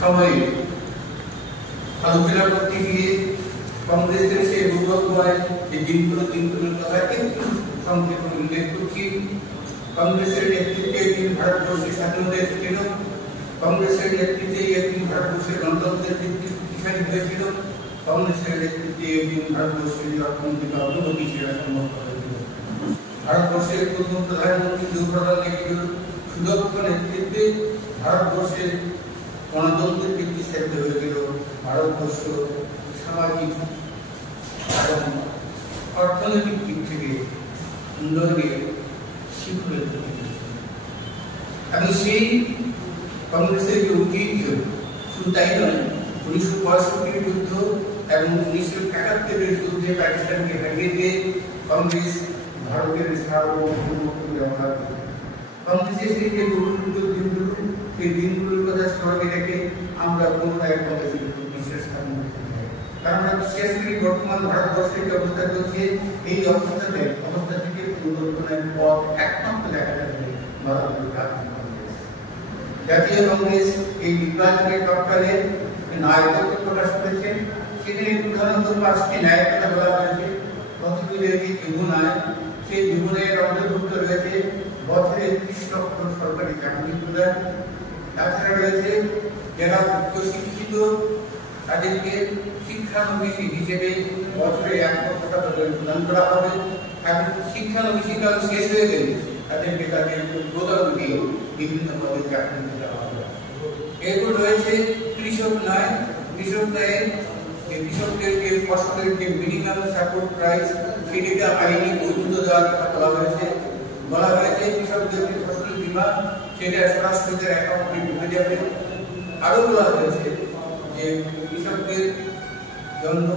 সময়ে আলোচনা করতে গিয়ে কংগ্রেসের সেই গৌরবময় যে দিনগুলোর কথা একটু সংক্ষেপে উল্লেখ করছি। কংগ্রেসের নেতৃত্বে একদিন ভারতবর্ষের স্বাধীনতা এসেছিল, কংগ্রেসের নেতৃত্বে একদিন ভারতবর্ষের গণতন্ত্রের ভিত্তি শক্তিশালী হয়েছিল, কংগ্রেসের নেতৃত্বে একদিন ভারতবর্ষের অর্থনৈতিক অগ্রগতি সেরা সম্ভব হয়েছিল। ভারতবর্ষের প্রথম প্রধানমন্ত্রী জওহরলাল নেহরুর সুদক্ষ নেতৃত্বে ভারতবর্ষের গণতন্ত্রের ভিত্তি স্থাপিত হয়েছিল। ভারতবর্ষ সামাজিক এবং অর্থনৈতিক দিক থেকে উন্নয়নের শিখরে এবং সেই কংগ্রেসের যে ঐতিহ্য শুধু তাই নয়, 1965 যুদ্ধ এবং 1971 যুদ্ধে পাকিস্তানকে হারিয়ে দিয়ে কংগ্রেস ভারতের সার্বভৌমত্ব ব্যবহার করে। কংগ্রেসের সেই যে দিনগুলো, সেই দিনগুলোর কথা স্মরণে রেখে আমরা পুনরায় কংগ্রেসের বিশ্বাস স্থাপন করতে চাই। কারণ আমরা বিশ্বাস করি বর্তমান ভারতবর্ষের যে অবস্থা চলছে, এই অবস্থা থেকে পরিবর্তনের পথ একমাত্র দেখা যাবে ভারতের জাতীয় কংগ্রেস এই নির্বাচনের তৎকালে নায়কত্ব প্রকাশ করেছে। সেখানে প্রধানত 5টি ন্যায়ের কথা বলা হয়েছে। প্রথমে রয়েছে জীবন আয়, সেই জীবনের অন্তর্ভুক্ত রয়েছে বছরে 30 লক্ষ সরকারি চাকরি প্রদান। তাছাড়া রয়েছে যারা উচ্চশিক্ষিত তাদেরকে শিক্ষানবিশী হিসেবে বছরে 1 লক্ষ টাকা প্রদান করা হবে এবং শিক্ষানবিশীকাল শেষ হয়ে গেলে তাদেরকে তাদের প্রদান দিয়ে বিভিন্ন পদে চাকরি দেওয়া হবে। এরপর রয়েছে কৃষক ন্যায়। কৃষকদের যে ফসলের যে মিনিমাম সাপোর্ট প্রাইস সেটা আইনি বৈধতা দেওয়ার কথা বলা হয়েছে কৃষকদের যে ফসল বীমা সেটা সরাসরি অ্যাকাউন্টে ঢুকে যাবে। আরো বলা হয়েছে যে কৃষকদের জন্য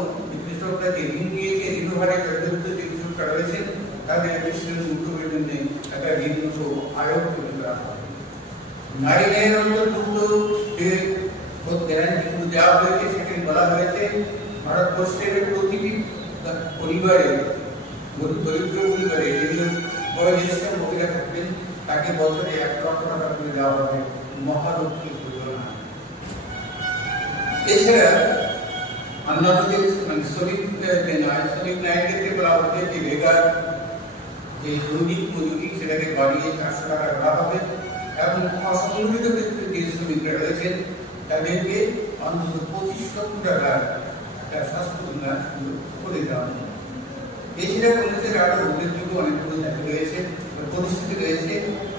কৃষকরা যে ঋণ নিয়েছে ঋণ হারে জর্জরিত যে কৃষকরা রয়েছে তাদের বিশ্লেষণ উদ্যোগের জন্য একটা ঋণ আয়োগ তৈরি করা হবে। নারী ন্যায়ের অন্তর্ভুক্ত যে গ্যারান্টিগুলো দেওয়া হয়েছে সেখানে বলা হয়েছে ভারতবর্ষের প্রতিটি পরিবারে, দরিদ্র পরিবারে যেগুলো বয়োজ্যেষ্ঠ মহিলা থাকবেন তাকে বছরে 1 লক্ষ টাকা করে দেওয়া হবে মহালক্ষ্মী যোজনা। এছাড়া অন্যান্য যে শ্রমিক ন্যায়ের ক্ষেত্রে বলা হচ্ছে যে বেকার যে দৈনিক মজুরি সেটাকে বাড়িয়ে 400 টাকা করা হবে এবং অসংগঠিত ক্ষেত্রে যে শ্রমিকরা রয়েছেন তাদেরকে অন্তত 25 লক্ষ টাকার স্বাস্থ্য বীমা করে দেওয়া হবে। এছাড়া কংগ্রেসের আরো উল্লেখযোগ্য অনেকগুলো পরিস্থিতি রয়েছে।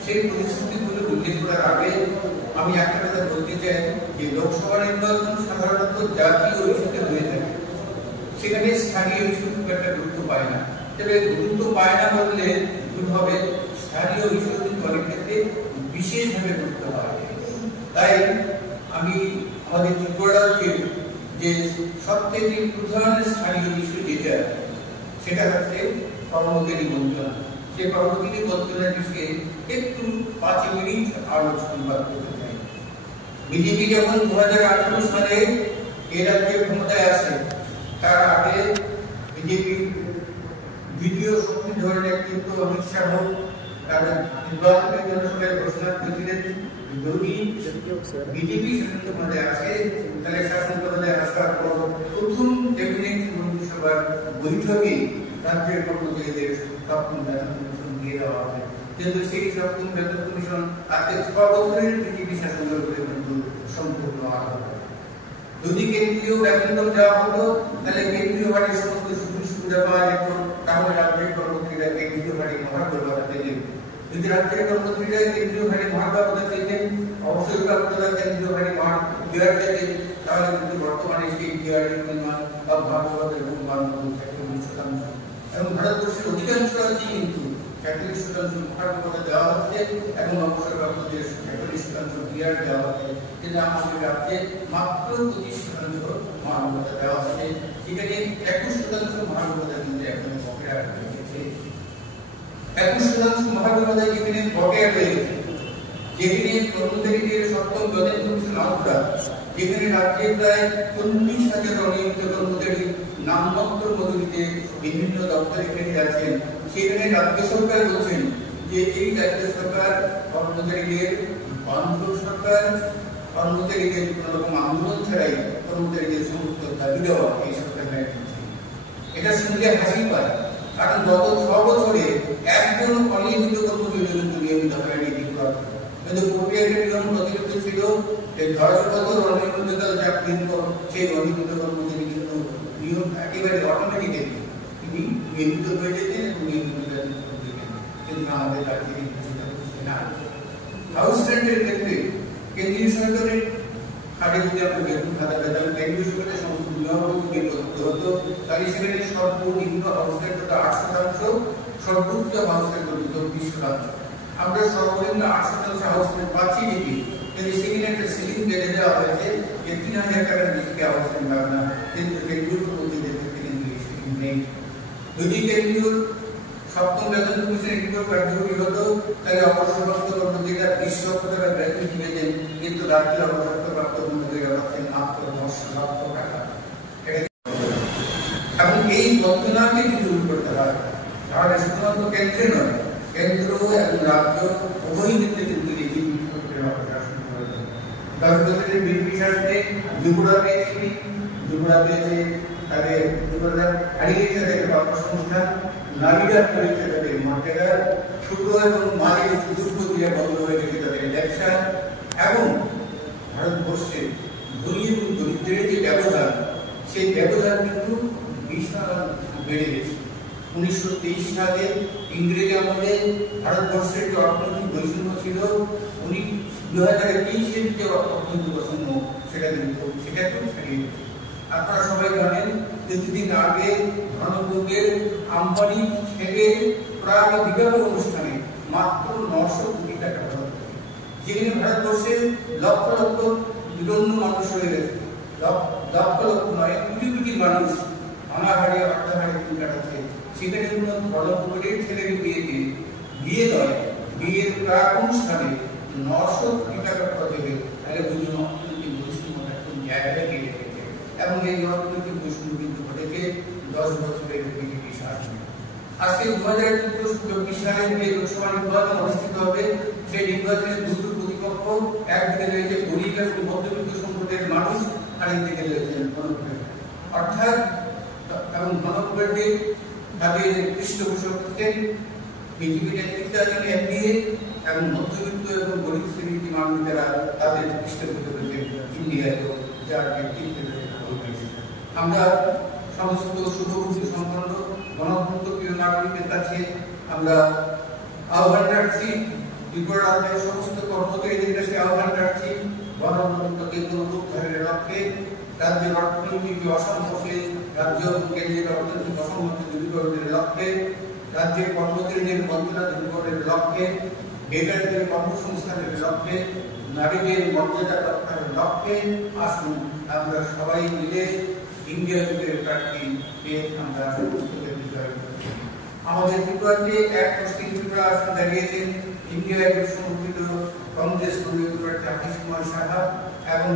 সেই পরিস্থিতিগুলো উল্লেখ করার আগে আমি একটা কথা বলতে চাই যে লোকসভা নির্বাচন সাধারণত জাতীয় ইস্যুতে হয়ে থাকে, সেখানে স্থানীয় ইস্যু খুব একটা গুরুত্ব পায় না। তবে গুরুত্ব পায় না বললে ভুল হবে, স্থানীয় ইস্যু কিন্তু অনেক ক্ষেত্রে বিশেষভাবে গুরুত্ব পায়। তাই আমি আমাদের ত্রিপুরা রাজ্যের যে সবচেয়ে প্রধান স্থানীয় ইস্যু সেটা হচ্ছে কর্মচারী বঞ্চনা। সেই কর্মচারী বঞ্চনার বিষয়ে একটু 5 মিনিট আলোচনা করতে চাই। বিজেপি যখন 2018 সালে এই রাজ্যে ক্ষমতায় আসে তার আগে বিজেপি দ্বিতীয় শক্তি ধরে নেতৃত্ব অমিত শাহ তারা নির্বাচনের জন্য সবাই ঘোষণা করেছিলেন যদি বিজেপি ক্ষমতায় আসে তাহলে শাসন ক্ষমতায় আসার পর প্রথম ক্যাবিনেট মন্ত্রিসভার বৈঠকে রাজ্যের কর্মচারীদের সপ্তম বেতন কমিশন দিয়ে দেওয়া হবে। কিন্তু সেই সপ্তম বেতন কমিশন আজকে 6 বছরের বিজেপি শাসনের উপরে কিন্তু সম্পূর্ণ আলাদা। যদি কেন্দ্রীয় বেতন দেওয়া হতো তাহলে কেন্দ্রীয় বাড়ির সমস্ত সুযোগ সুবিধা পাওয়া যেত, তাহলে রাজ্যের কর্মচারীরা কেন্দ্রীয় বাড়ি মহার্ঘ ভাতা পেতেন। যদি রাজ্যের কর্মচারীরা কেন্দ্রীয় বাড়ি মহার্ঘ ভাতা পেতেন, অবসর প্রাপ্তরা কেন্দ্রীয় বাড়ি মহার্ঘ পেতেন, তাহলে কিন্তু বর্তমানে সেই ডিআরের পরিমাণ বা মহার্ঘ ভাতা এবং এবং ভারতবর্ষের অধিকাংশ রাজ্যে কিন্তু 43% মহার্ঘ ভাতা দেওয়া হচ্ছে এবং অবসর প্রাপ্তদের 46% ডিআর দেওয়া হচ্ছে। কিন্তু আমাদের রাজ্যে মাত্র 25% মহার্ঘ ভাতা দেওয়া হচ্ছে। সেখানে 21% মহার্ঘ ভাতা কিন্তু এখন বকেয়া রয়েছে। 21% মহার্ঘ ভাতা যেখানে বকেয়া রয়েছে, যেখানে কর্মচারীদের সপ্তম বেতন কমিশন আওতা, যেখানে রাজ্যে প্রায় 40,000 অনিয়মিত কর্মচারী নামমাত্র মজুরিতে বিভিন্ন দপ্তরে ফেলে যাচ্ছেন, সেখানে রাজ্য সরকার বলছেন যে এই রাজ্য সরকার কর্মচারীদের বান্ধব সরকার, কর্মচারীদের কোনো রকম আন্দোলন ছাড়াই কর্মচারীদের সমস্ত দাবি দেওয়া এই সরকারের এটা শুনলে হাসি পায়। কারণ গত 6 বছরে একজন অনিয়মিত কর্মচারী কিন্তু নিয়মিত হয়নি বিপ্লব, কিন্তু পূর্বে নিয়ম প্রচলিত ছিল যে 10 বছর অনিয়মিততা চাকরির পর সেই অনিয়মিত কর্মচারী কিন্তু নিয়ম একেবারে অটোমেটিক্যালি তিনি নিয়মিত হয়ে যেতেন এবং নিয়মিত করতেন, কিন্তু আমাদের রাজ্যে সেটা হচ্ছে না। হাউস রেন্টের ক্ষেত্রে কেন্দ্রীয় সরকারের খাতে যদি আমরা বেতন খাতা পেতাম, কেন্দ্রীয় সরকারের সমস্ত নিয়মাবলী করতে হতো, তাহলে সেখানে সর্বনিম্ন হাউস রেন্ট হতো 8%, সর্বোচ্চ হাউস রেন্ট হতো 20%। আমরা সর্বনিম্ন 8% হাউস রেন্ট পাচ্ছি ঠিকই, কিন্তু সেখানে একটা সিলিং বেঁধে দেওয়া হয়েছে যে 3000 টাকার বেশি হাউস রেন্ট পাবে না, কিন্তু কেন্দ্রীয় প্রতিনিধিদের ক্ষেত্রে কিন্তু এই সিলিং নেই। যদি কেন্দ্রীয় সপ্তম বেতন কমিশনের রিপোর্ট কার্যকরী হতো, তাহলে অবসরপ্রাপ্ত কর্মচারীরা 20 লক্ষ টাকা বেতন পেতেন, কিন্তু রাজ্যের অবসরপ্রাপ্ত কর্মচারীরা পাচ্ছেন মাত্র 10 লক্ষ টাকা। এবং এই বঞ্চনাকে যদি দূর করতে হয়, তাহলে শুধুমাত্র কেন্দ্রে নয়, কেন্দ্র এবং রাজ্য উভয় ক্ষেত্রে কিন্তু এই জিনিসপত্রের অপসারণ করতে হবে। 10 বছরের বিশ্বাসে যুবরা পেয়েছি, যুবরা পেয়েছে তাদের যুবরা হারিয়েছে তাদের কর্মসংস্থান, নারীরা পেয়েছে তাদের মর্যাদা, শুক্র এবং মায়ের দুর্গতিরা বন্ধ হয়ে গেছে তাদের ব্যবসা, এবং ভারতবর্ষে ধনী এবং দরিদ্রের যে ব্যবধান, সেই ব্যবধান কিন্তু বিশাল বেড়ে গেছে। 1923 সালে ইংরেজ আমলে ভারতবর্ষের যে অর্থনৈতিক বৈষম্য ছিল, 2023-এর যে অর্থনৈতিক বৈষম্য সেটাকেও ছাড়িয়ে গেছে। আপনারা সবাই জানেন, কিছুদিন আগে ধনকুবের আম্বানি ছেলে প্রায় বিবাহ অনুষ্ঠানে মাত্র 900 কোটি টাকা খরচ করে, যেখানে ভারতবর্ষে লক্ষ লক্ষ বিদগ্ধ মানুষ হয়ে গেছে, লক্ষ লক্ষ নয় কোটি কোটি মানুষ অনাহারে অর্থাহারে দিন কাটাচ্ছে। সেখানে কোনো ধনকুবের ছেলের বিয়ে নয়, বিয়ের প্রাক অনুষ্ঠানে 900 কোটি টাকা খরচ হবে, তাহলে বুঝুন অর্থনৈতিক বৈষম্যটা কোন জায়গায় গিয়ে রেখেছে। এবং এই অর্থনৈতিক বৈষম্য কিন্তু ঘটেছে 10 বছরের বিজেপি শাসনে। আজকে 2024 সালে যে লোকসভা নির্বাচন অনুষ্ঠিত হবে, সেই নির্বাচনের দুটো প্রতিপক্ষ, একদিকে রয়েছে গরিব এবং মধ্যবিত্ত সম্প্রদায়ের মানুষ, আরেকদিকে রয়েছে ধনকুবের, অর্থাৎ এবং ধনকুবেরদের তাদের পৃষ্ঠপোষক হচ্ছেন বিজেপি নেতৃত্বাধীন এনডিএ, এবং মধ্যবিত্ত এবং গরিব শ্রেণীর মানুষ যারা তাদের পৃষ্ঠপোষক হচ্ছেন ইন্ডিয়া, যার নেতৃত্বে আমরা সমস্ত শুভবুদ্ধি সম্পন্ন গণতন্ত্রপ্রিয় নাগরিকদের কাছে আমরা আহ্বান রাখছি, ত্রিপুরা রাজ্যের সমস্ত কর্মচারীদের কাছে আহ্বান রাখছি, গণতন্ত্রকে পুনরুদ্ধারের লক্ষ্যে রাজ্যের অর্থনৈতিক অসন্তোষে, রাজ্য এবং কেন্দ্রের অর্থনৈতিক অসঙ্গতি দূরীকরণের লক্ষ্যে, রাজ্যের কর্মচারীদের বঞ্চনা দূরীকরণের লক্ষ্যে, বেকারদের কর্মসংস্থানের লক্ষ্যে, নারীদের মর্যাদা রক্ষার লক্ষ্যে আসুন আমরা সবাই মিলে ইন্ডিয়া জুটের প্রার্থী আমরা বিজয় করি। আমাদের ত্রিপুরাতে এক মুসলিম ত্রিপুরা আসন দাঁড়িয়েছেন ইন্ডিয়া সমর্থিত কংগ্রেস কর্মী প্রার্থী আশিস কুমার সাহা, এবং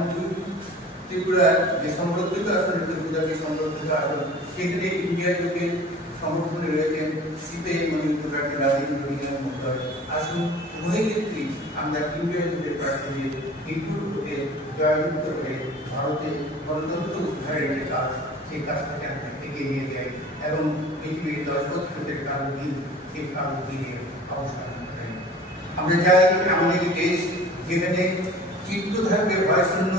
ত্রিপুরার যে সংরক্ষিত আসন ত্রিপুরাকে সংরক্ষিত আসন, সেখানে ইন্ডিয়া জুটের সমর্থনে রয়েছেন সিপিআই মনোনীত প্রার্থী রাজেন্দ্র রিয়াং মহোদয়। আসুন উভয় ক্ষেত্রে আমরা ইন্ডিয়া জুটের প্রার্থীদের বিপুল ভোটে জয়যুক্ত করে ভারতে গণতন্ত্র উদ্ধারের যে কাজ, সেই কাজটাকে আমরা এগিয়ে নিয়ে যাই এবং পৃথিবীর 10 বছরের কালো দিন, সেই কালো দিনের অবসান করাই। আমরা চাই আমাদের দেশ যেখানে চিত্ত থাকবে ভয়শূন্য,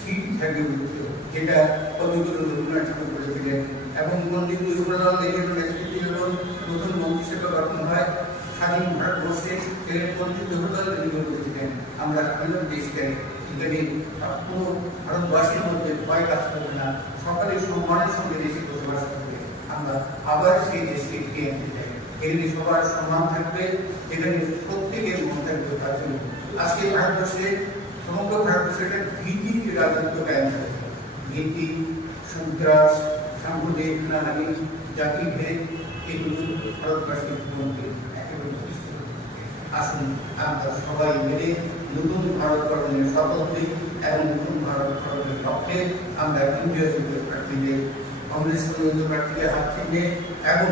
শীত থাকবে উচ্চ, যেটা কবিগুরু রবীন্দ্রনাথ ঠাকুর বলেছিলেন। এবং পণ্ডিত নজরুল দেবের নেতৃত্বে যখন নতুন মন্ত্রিসভা গঠন হয়, স্বাধীন ভারতবর্ষে পণ্ডিত জওহরলাল নেহরু বলেছিলেন, আমরা এমন দেশ চাই যেখানে কোনো ভারতবাসীর মধ্যে ভয় কাজ করবে না, সকলে সম্মানের সঙ্গে দেশে বসবাস করবে। আমরা আবার সেই দেশকে এগিয়ে আনতে চাই, এখানে সবার সম্মান থাকবে, এখানে প্রত্যেকের মন থাকবে তার জন্য। আজকে ভারতবর্ষে সমগ্র ভারতবর্ষে একটা ভীতির রাজত্ব কায়েম করেছে, ভীতি, সন্ত্রাস, সাম্প্রদায়িক হানাহানি, জাতিভেদ, এগুলো ভারতবাসীর জীবনকে একেবারে আসুন আমরা সবাই মিলে নতুন ভারত গঠনের শপথ নিই এবং নতুন ভারত গঠনের লক্ষ্যে আমরা ইন্ডিয়া জুটের প্রার্থীদের, কংগ্রেস মনোনীত প্রার্থীদের হাত থেকে এবং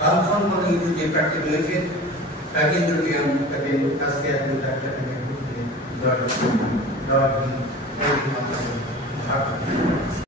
বামফ্রন্ট মনোনীত যে প্রার্থী রয়েছে রাজেন্দ্র রিয়াং তাকে আজকে জয় জয়